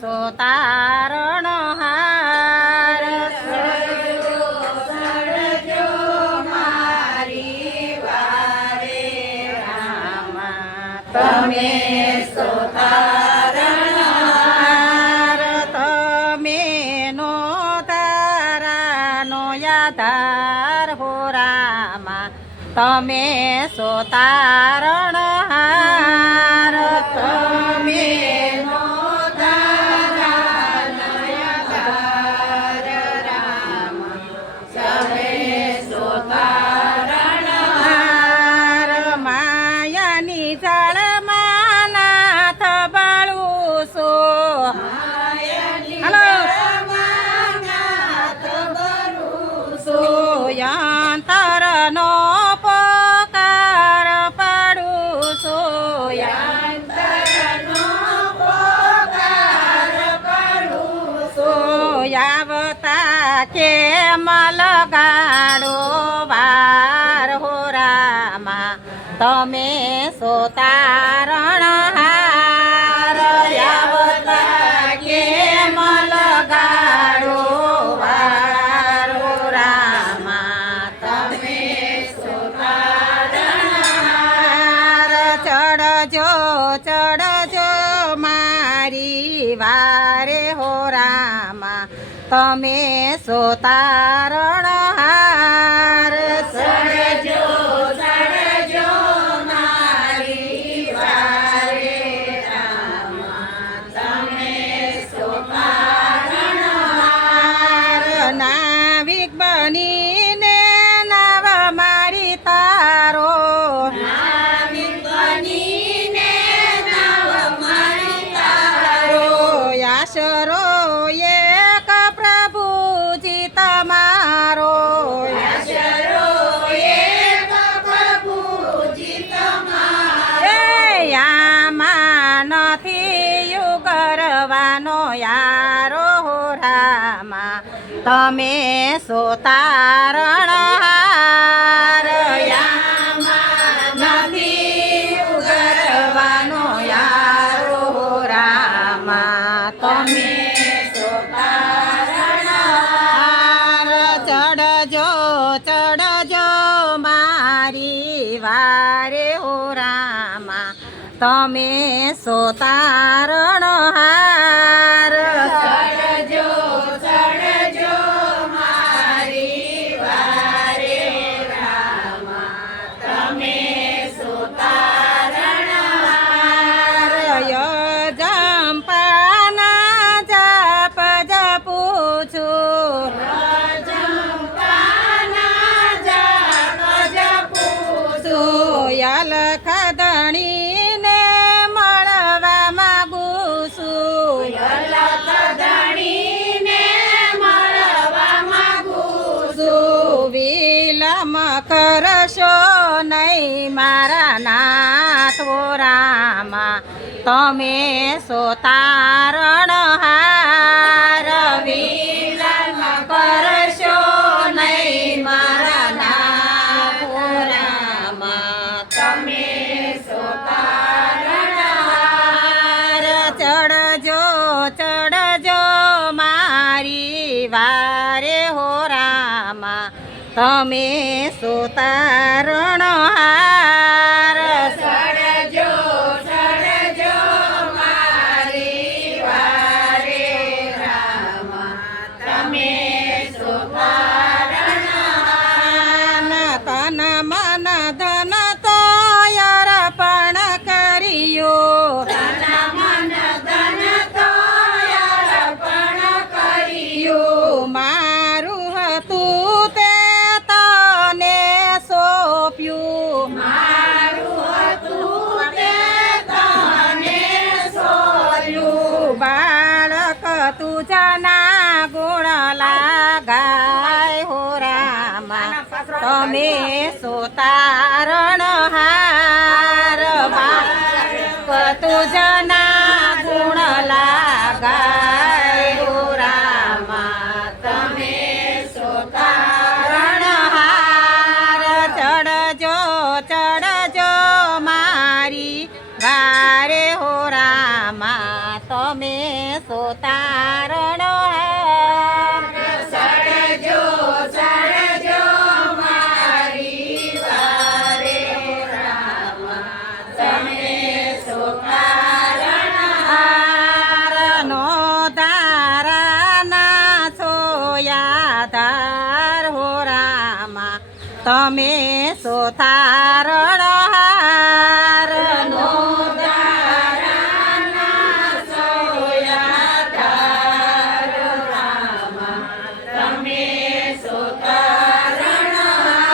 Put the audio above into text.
સોતારણ હાર સડજો મારી વારે રામા તમે સોતારણ હાર તમે નો તારાનો યાધાર હો રામા તમે સોતારણ હાર તમે માયાની જળમાં નાથ બળું છો હલો સોયંતરનો પકાર પાડું સોયાવતા કેમ લગાડો વાર હો રામા તમે સોતારણ હાર આવતા કેમ લગાડો વાર હો રામા તમે સોતારણ હાર ચડજો મારી વારે હો રામા તમે સોતારણ હાર સડજો મારી વારે રામા તમે સોતારણ હાર નાવિક બનીને નાવ મારી તારો નાવિક બનીને નાવ મારી તારો આશરો એક પ્રભુજી તમારો આશરો એક પ્રભુજી તમારો આમાં નથી યુગરવાનો યારો હો રામા તમે સોતારણ હાર આમાં નથી યુગરવાનો યારો હો રામા તમે સોતારણ હાર ચડજો મારી વારે હો રામા તમે સોતારણ હાર સડજો મારી વારે રામા તમે સોતારણ હાર જંપાના જપ જપું છું જંપાના જપ જપું સોયલ ખદણીને મળવા માગું છું ધણીને મળવા માગું વિલમ કરશો નહીં મારા નાથ હો રામા તમે સોતારણ હાર વિલમ કરશો નહીં મારા નાથ હો રામા તમે સોતારણ હાર ચડજો મારી વારે હો રામા તમે સોતારણ હાર સડજો મારી વારે રામા તમે સોતારણ તન મન ધન તો અર્પણ કર્યું તન મન ધન તો અર્પણ કર્યું મારું હતું તે તને સોંપ્યું મારું હતું તે તને સોર્યું બાળક તુજના ગુણ લાગાય હો રામા તમે સોતારણ હાર બાળક તુજના ગુણ લાગાય હો રામા તમે સોતારણ સોતારણ હાર ચડજો મારી વારે હો રામા તમે તમે સોથા રડતા